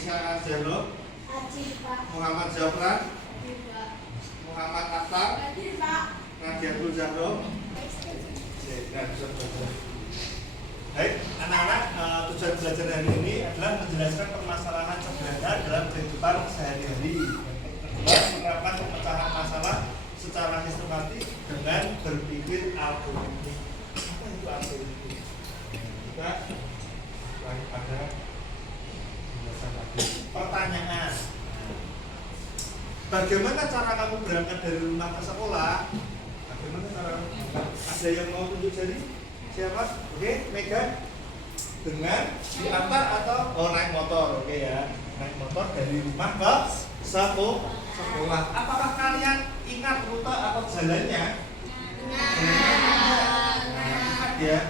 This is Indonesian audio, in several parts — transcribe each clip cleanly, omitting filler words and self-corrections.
Inisial Arjano. Haji, Pak. Muhammad Zafran. Haji, Pak. Muhammad Akhtar. Haji, Pak. Nadiatul Zahro. Baik, anak-anak, tujuan belajar hari ini adalah menjelaskan permasalahan sederhana dalam kehidupan sehari-hari. Kedua, menerapkan pemecahan masalah secara sistematis dengan berpikir algoritmik. Apa itu algoritmik? Kita lagi pada penjelasan tadi. Pertanyaan. Bagaimana cara kamu berangkat dari rumah ke sekolah? Bagaimana cara kamu berangkat? Ada yang mau tunjuk jari? Siapa? Oke, Mega. Dengan diantar atau naik motor, oke ya. Naik motor dari rumah ke sekolah. Apakah kalian ingat rute atau jalannya? Ingat ya.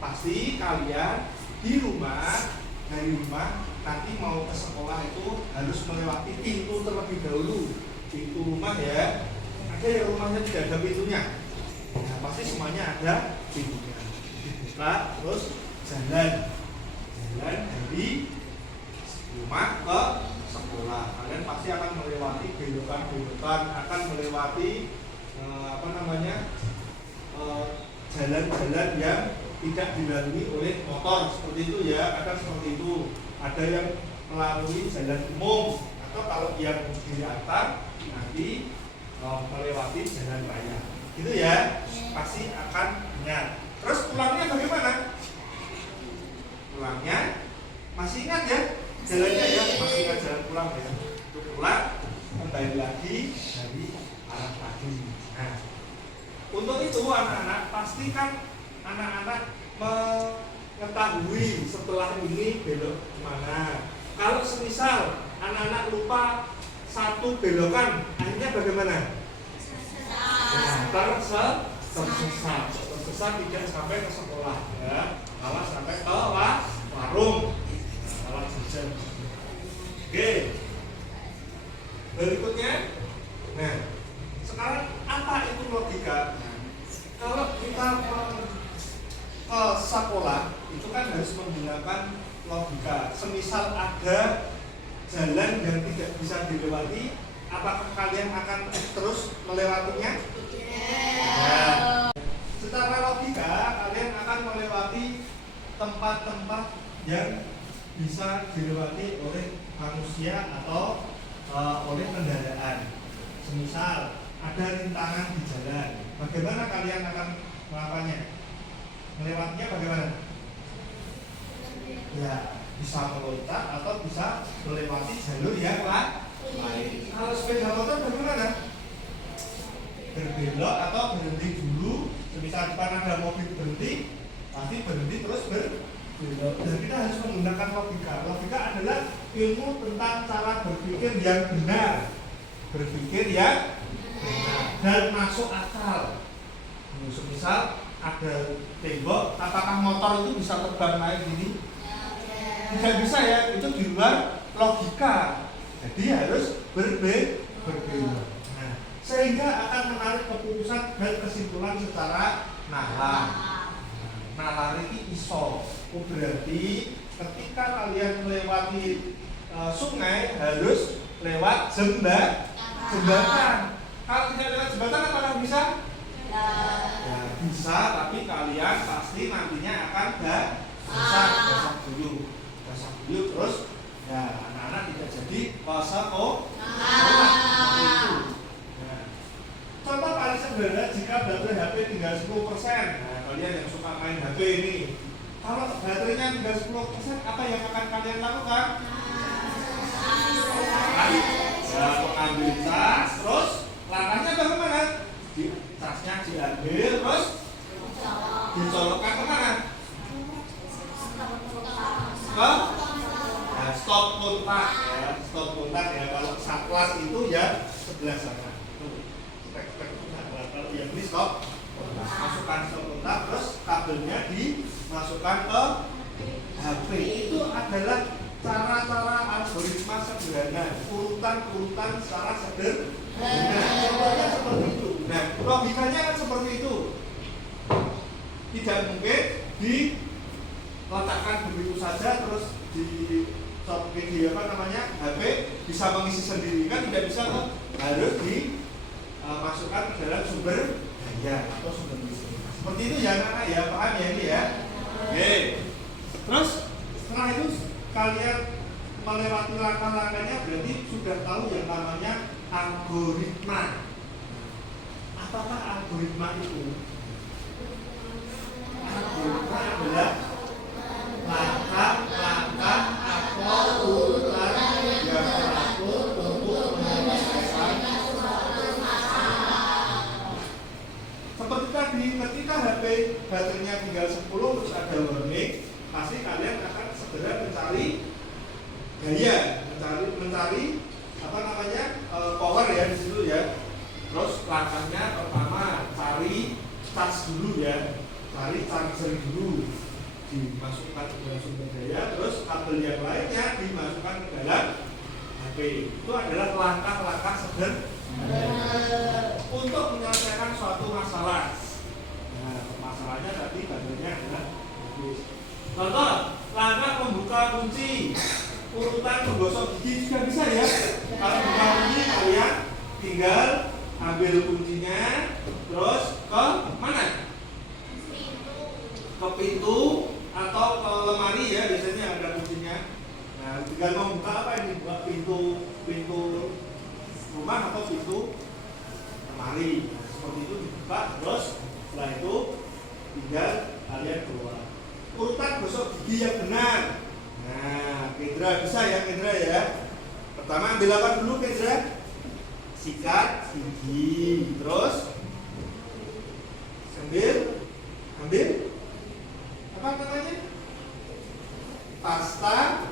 Pasti kalian di rumah, dari rumah nanti mau ke sekolah itu harus melewati pintu terlebih dahulu. Pintu rumah ya. Ada yang rumahnya tidak ada pintunya. Nah, pasti semuanya ada pintunya. Dibuka terus jalan dari rumah ke sekolah. Kalian pasti akan melewati belokan-belokan, akan melewati jalan-jalan yang tidak dilalui oleh motor seperti itu ya. Akan seperti itu. Ada yang melalui jalan umum atau kalau yang diantar nanti melewati jalan raya. Gitu ya. Pasti akan ingat. Terus pulangnya bagaimana? Pulangnya masih ingat ya? Jalannya ya, masih ingat jalan pulang ya. Untuk pulang kembali lagi dari arah tadi. Nah, untuk itu anak-anak pastikan anak-anak mengetahui setelah ini belok kemana. Kalau semisal anak-anak lupa satu belokan, akhirnya bagaimana? Tersesat tidak sampai ke sekolah ya, malah sampai ke warung, malah jajan. Oke, berikutnya, nah sekarang apa itu logika? Kalau kita ke sekolah itu kan harus menggunakan logika. Semisal ada jalan yang tidak bisa dilewati, apakah kalian akan terus melewatinya? Nah, secara logika kalian akan melewati tempat-tempat yang bisa dilewati oleh manusia atau oleh kendaraan. Semisal ada rintangan di jalan, bagaimana kalian akan melakukannya? Melewatinya bagaimana? Ya, bisa meloncat atau bisa melewati jalur yang lain. Kalau sepeda motor bagaimana? Berbelok atau berhenti dulu. Semisal depan ada mobil berhenti, pasti berhenti terus berbelok. Dan kita harus menggunakan logika. Logika adalah ilmu tentang cara berpikir yang benar, berpikir yang benar dan masuk akal. Semisal ada tembok, apakah motor itu bisa terbang naik gini? Tidak bisa ya, itu di luar logika. Jadi harus berbelok. Nah, sehingga akan menarik keputusan dan kesimpulan secara nalar. Nalar ini iso. Berarti ketika kalian melewati sungai harus lewat jembatan. Kalau tidak lewat jembatan apakah bisa? Ya, bisa, tapi kalian pasti nantinya akan basah dulu terus ya anak-anak tidak jadi contoh paling sederhana jika baterai HP tinggal 10%. Nah, kalian yang suka main HP ini, kalau baterainya tinggal 10%, apa yang akan kalian lakukan? Ya, mengambil tas, terus langkahnya bagaimana? Tasnya diambil, terus dicolokkan kemana? Stop kontak ya, stop kontak ya. Kalau saklar itu ya sebelah sana. Kalau yang ini stop kontak, masukkan stop kontak, terus kabelnya dimasukkan ke HP. Itu adalah cara-cara algoritma sederhana, urutan-urutan secara sederhana. Contohnya seperti itu. Nah, logikanya kan seperti itu. Tidak mungkin diletakkan begitu saja terus video HP bisa mengisi sendiri, kan tidak bisa kok, harus dimasukkan ke dalam sumber daya atau sumber listrik. Seperti itu ya anak-anak ya, paham ya ini ya. Oke. Terus setelah itu kalian melewati langkah-langkahnya, berarti sudah tahu yang namanya algoritma. Apakah algoritma itu? Algoritma adalah langkah-langkah atau urutan yang teratur untuk menyelesaikan masalah. Seperti tadi, ketika HP baterainya tinggal 10 terus ada warning, pasti kalian akan segera mencari daya, mencari power ya di situ ya. Terus langkahnya pertama cari charge dulu ya, cari charger dulu, dimasukkan ke dalam sumber daya, terus kabel yang lainnya dimasukkan ke dalam HP. Itu adalah langkah-langkah sederhana untuk menyelesaikan suatu masalah. Nah, masalahnya tadi baterainya adalah habis. Contoh, langkah membuka kunci, urutan menggosok gigi juga bisa ya. Kalau buka kunci kalian tinggal ambil kuncinya, terus ke mana? Ke pintu atau ke lemari ya, biasanya ada kuncinya. Nah, tinggal membuka apa ini? Buka pintu rumah atau pintu lemari. Nah, seperti itu dibuka, terus setelah itu tinggal kalian keluar. Urutan gosok gigi yang benar. Nah, Kendra bisa ya, Kendra ya. Pertama ambil apa dulu, Kendra? Sikat gigi, terus ambil apa namanya? Pasta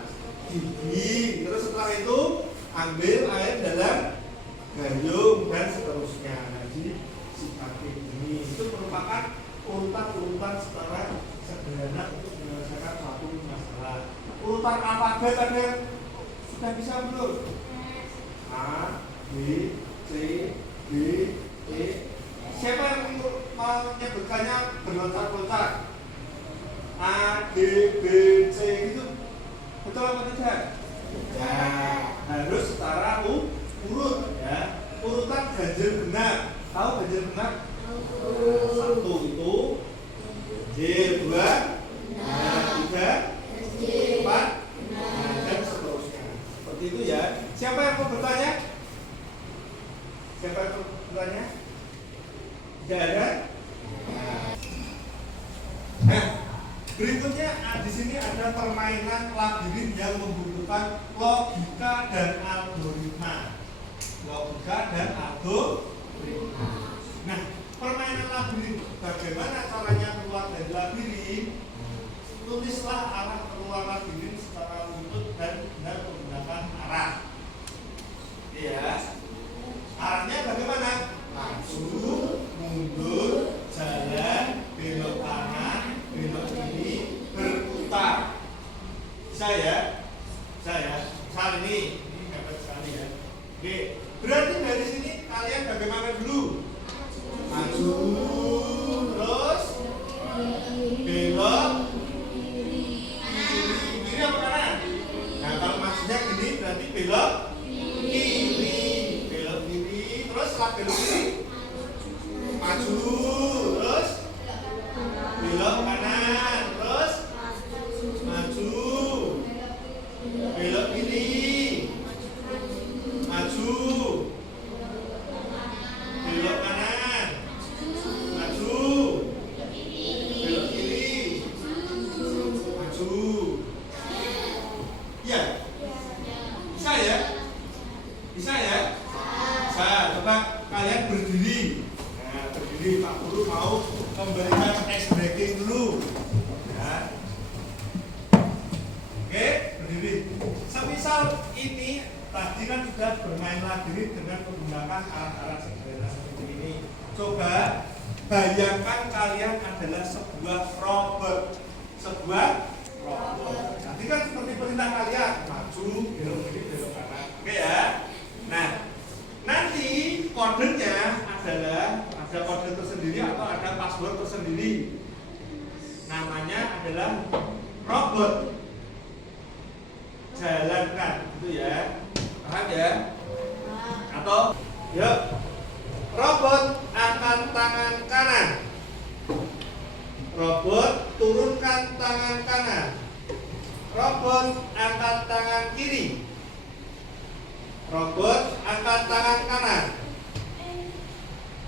gigi. Terus setelah itu ambil air dalam gayung dan seterusnya. Nah, sikat gigi itu merupakan urutan-urutan secara sederhana untuk menyelesaikan suatu masalah. Urutan alfabet ada sudah bisa belum? A, B, C, D, E. Siapa yang menyebutkannya berlontar-lontar? A, D, B, C gitu. Betul apa tidak? Ya, harus secara urut ya. Urutan ganjil genap. Tahu ganjil genap? Satu itu ganjil, dua, tiga, empat, dan seterusnya. Seperti itu ya. Siapa yang mau bertanya? Siapa yang mau bertanya? Tidak ada? Nah, berikutnya di sini ada permainan labirin yang membutuhkan logika dan algoritma. Logika dan algoritma. Nah, permainan labirin, bagaimana caranya keluar dari labirin? Tulislah arah keluar labirin secara runtut dan benar menggunakan arah. Ya, arahnya bagaimana? Maju, mundur, jalan, belok kanan, belok kiri, berputar. Bisa ya? Bisa ya? Misal ini dapat sekali ya. Oke, berarti dari sini kalian bagaimana dulu? Maju, terus belok kiri apa kanan? Nah, kalau maksudnya gini berarti belok kiri, terus setelah belok kiri maju, terus belok kanan, terus maju, belok kiri, maju, belok kanan, maju, belok kiri, maju. Ya, bisa ya? Bisa ya? Bisa. Coba kalian berdiri. Nah, berdiri. Pak Guru mau memberikan ice breaking dulu. Ya. Oke, berdiri. Semisal ini tadi kan sudah bermain labirin dengan menggunakan arah-arah sederhana seperti ini. Coba bayangkan kalian adalah sebuah robot. Nanti kan seperti perintah kalian, maju, belok kiri, belok kanan. Oke ya. Nah, nanti kodenya adalah ada kode tersendiri atau ada password tersendiri. Namanya adalah robot. jalankan, gitu ya. Paham ya? Atau yuk, robot angkat tangan kanan. Robot turunkan tangan kanan. Robot angkat tangan kiri. Robot angkat tangan kanan.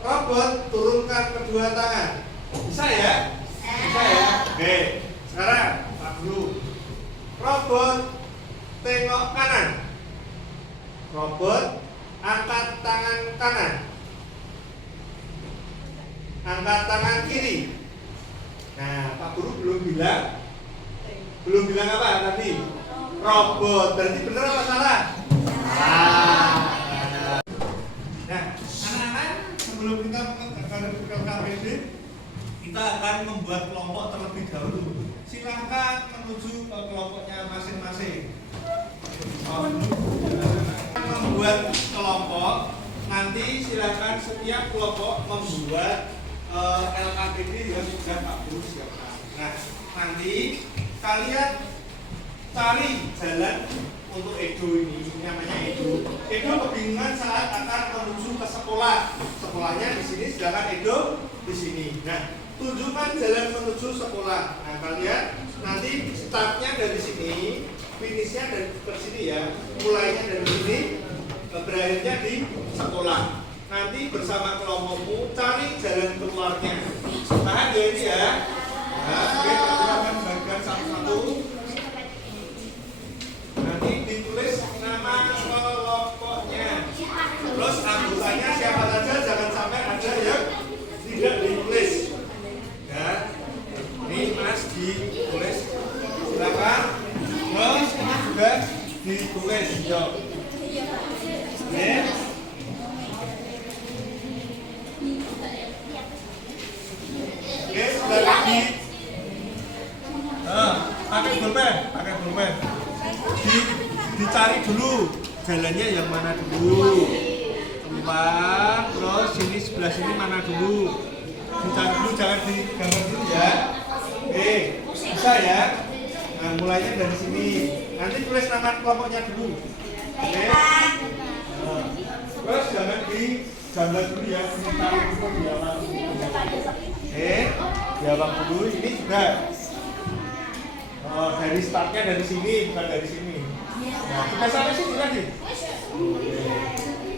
Robot turunkan kedua tangan. Bisa ya? Bisa ya? Oke. Sekarang Pak Guru. Robot tengok kanan. Robot angkat tangan kanan. Angkat tangan kiri. Nah, Pak Guru belum bilang apa tadi? Robot. Berarti benar apa salah? Salah. Nah, anak-anak, sebelum kita mengerjakan KPD, kita akan membuat kelompok terlebih dahulu. Silahkan menuju ke kelompoknya masing-masing. Membuat kelompok, nanti silahkan setiap kelompok membuat LKPD yang sudah Pak Guru siapkan. Nah, nanti kalian cari jalan untuk Edo ini namanya Edo. Edo kebingungan saat akan menuju ke sekolah. Sekolahnya di sini, sedangkan Edo di sini. Nah, tunjukkan jalan menuju sekolah. Nah, kalian nanti startnya dari sini, finishnya dari sini ya. Mulainya dari sini, berakhirnya di sekolah. Nanti bersama kelompokmu cari jalan keluarnya. Paham ya ini ya? Nah, oke, kita akan bagikan satu-satu. Nanti ditulis nama kelompoknya. Terus anggotanya siapa saja, jangan sampai ada yang tidak ditulis. Ya, ini Mas ditulis. Silakan. Terus ini juga ditulis. Yuk. Oke. Oke, sudah lagi. Pakai pulpen. Dicari dulu jalannya yang mana dulu. Tempat, terus sini sebelah sini mana dulu. Dicari dulu, jangan digambar dulu ya. Oke, bisa ya. Nah, mulainya dari sini. Nanti tulis nama kelompoknya dulu. Oke. Terus jangan digambar dulu ya. Ditaruh dulu di awal. Oke, di awal dulu. Ini juga. Oh, dari startnya dari sini, bukan dari sini. Nah, kita sampai sini lagi.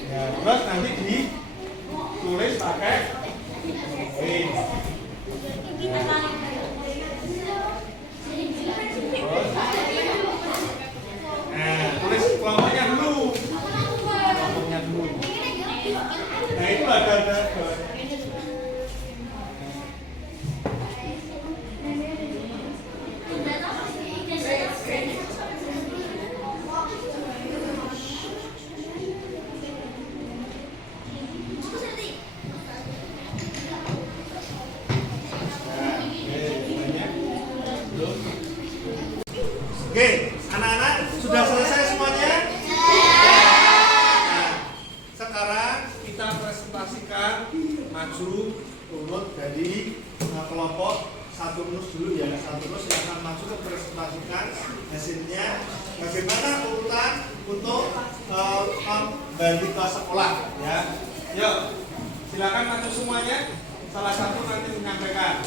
Ya, terus nanti ditulis pakai ini. Nah, tulis kelompoknya dulu. Nah, itu ada. Oke, anak-anak sudah selesai semuanya? Nah, sekarang kita presentasikan maju urut dari kelompok satu terus dulu ya. Satu terus yang akan masuk ke presentasikan hasilnya bagaimana urutan untuk kembali ke sekolah ya. Yuk, silakan maju semuanya. Salah satu nanti menyampaikan.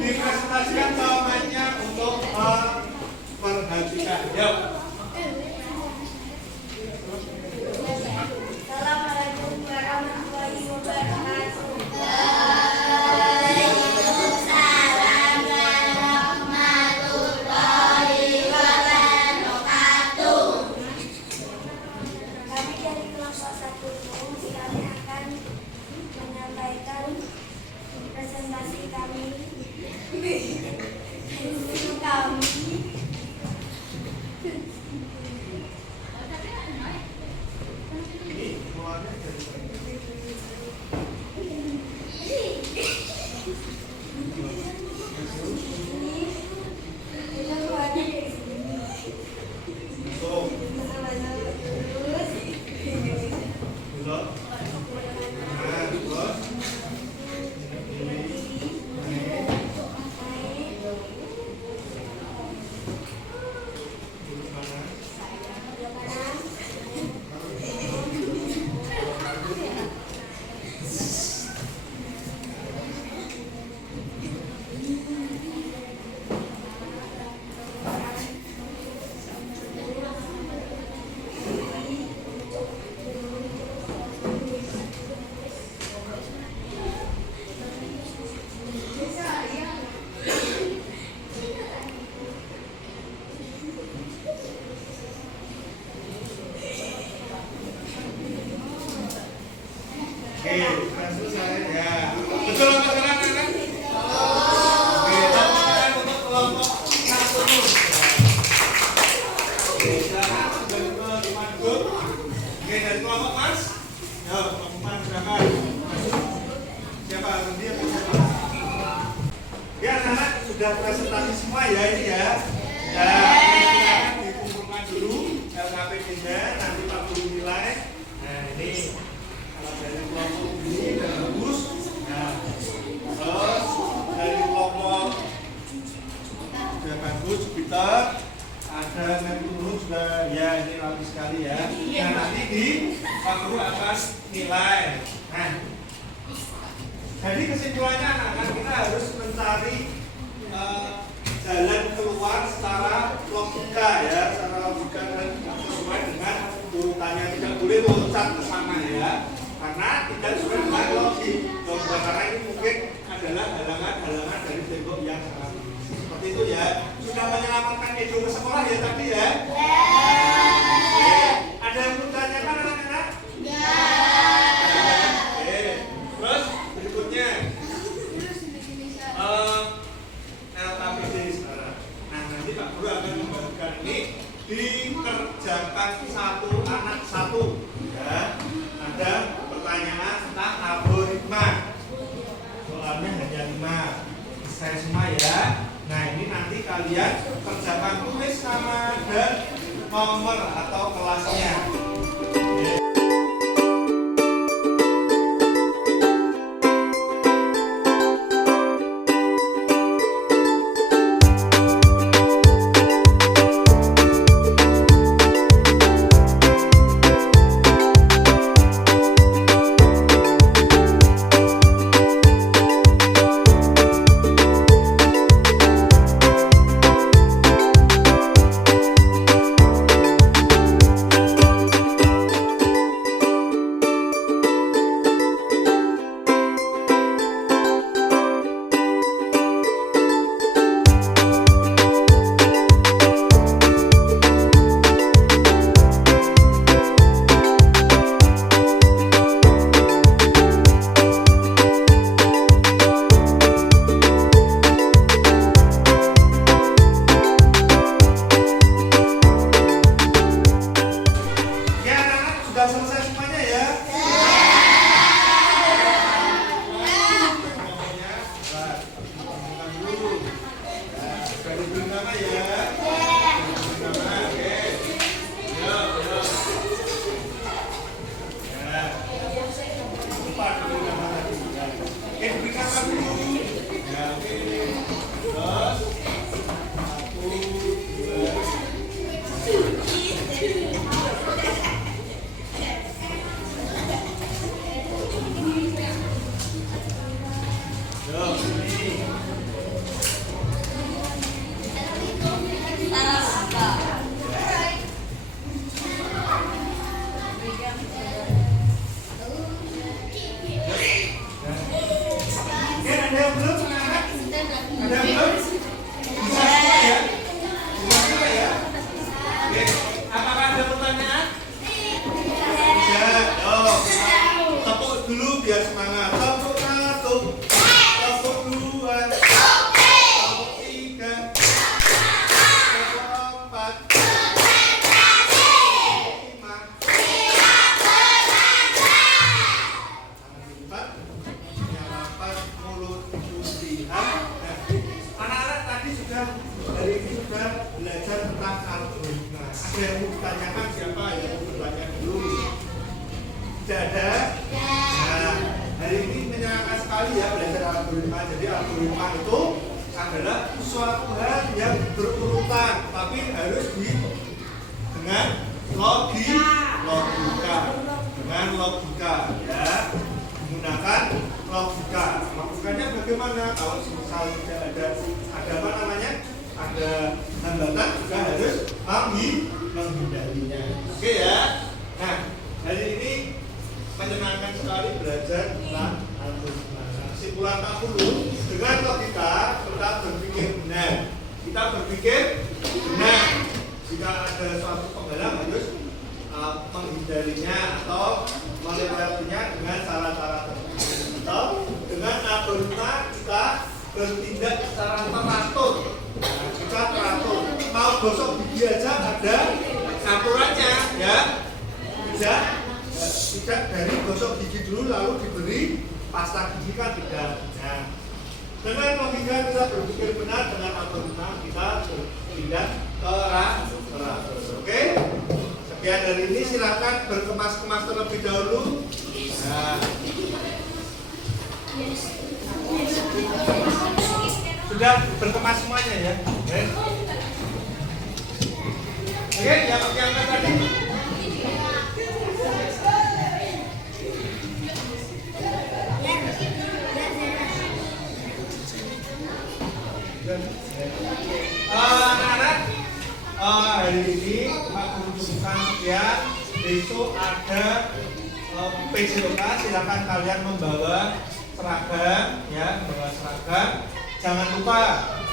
Dipresentasikan jawabannya untuk perhatikan. Yuk. Assalamualaikum warahmatullahi wabarakatuh. Kami dari kelompok 1 kami akan menyampaikan presentasi kami. sudah presentasi semua ya ini ya. Ya, silakan dikumpulkan dulu LKPD-nya, nanti Pak Guru nilai. Nah ini kalau dari kelompok ini udah bagus. Nah, terus dari kelompok sudah bagus, Jupiter. Ada Neptunus juga, ya ini rapi sekali ya. Nah nanti di Pak Guru akan nilai. Nah, jadi kesimpulannya anak-anak kita harus mencari jalan keluar secara logika ya, secara logika dan sesuai dengan urutannya, tidak boleh loncat ke sana ya, karena tidak sesuai dengan logik. Karena ini mungkin adalah halangan-halangan dari tembok yang sangat seperti itu ya. Sudah menyelamatkan Edo ke sekolah ya tadi ya? Oke. Ada yang mau tanyakan anak-anak? Ya. Oke. Terus berikutnya LKPD sekarang. Nah nanti Pak Guru akan membagikan ini dikerjakan satu anak satu ya. Ada pertanyaan tentang algoritma. Soalnya hanya 5. Saya semua ya. Nah ini nanti kalian kerjakan tulis nama dan nomor atau kelasnya. Biar semangat. Tepuk 1, tepuk 2, tepuk 3, tepuk 4, anak-anak tadi sudah hari ini sudah belajar tentang algoritma. Ada yang mau ditanyakan siapa yang mau bertanya dulu? Tidak ada? Nah, hari ini menyenangkan sekali ya belajar algoritma. Jadi algoritma itu adalah suatu hal yang berurutan, tapi harus dengan logika, dengan logika ya, menggunakan logika. Logikanya bagaimana? Kalau misal tidak ada apa namanya, ada hambatan juga harus menghindarinya. Oke ya. Nah, hari ini menyenangkan sekali belajar tentang algoritma. Kesimpulan Pak Guru, dengan logika kita berpikir benar. Kita berpikir benar. Jika ada suatu penghalang harus menghindarinya atau melewatinya dengan cara-cara tertentu. Atau dengan algoritma kita bertindak secara teratur. Nah, kita teratur. Mau gosok gigi aja ada aturannya ya. Tidak dari gosok gigi dulu lalu diberi pasta gigi kan tidak. Nah, Dengan logika kita berpikir benar, dengan algoritma kita berpindah ke teratur. Oke? Sekian dari ini, silakan berkemas-kemas terlebih dahulu. Nah. Sudah berkemas semuanya ya. Oke, yang tadi. Anak-anak, hari ini Pak Guru cukupkan sekian. Besok ada PJOK, silakan kalian membawa seragam, ya, membawa seragam. Jangan lupa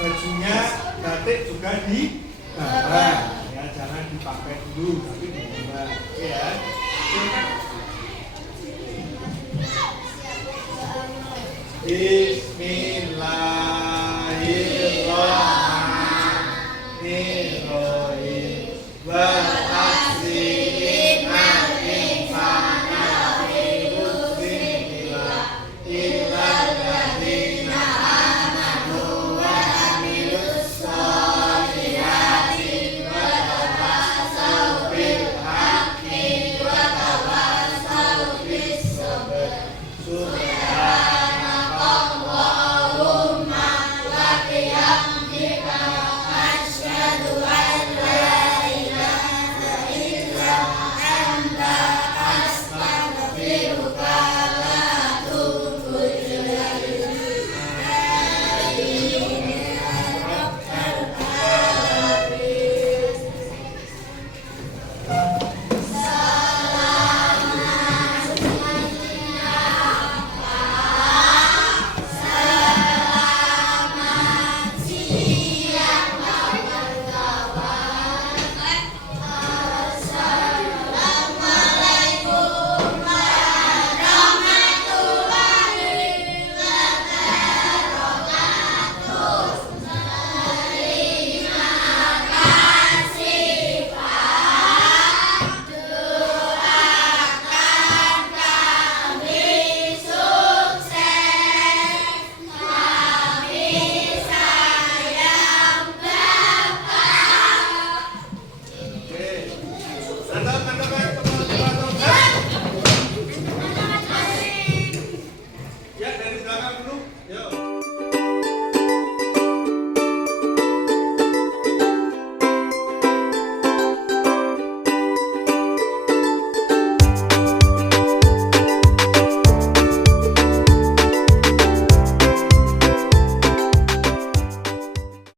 bajunya batik juga dibawa, ya, jangan dipakai dulu, tapi dibawa, ya. Bismillah.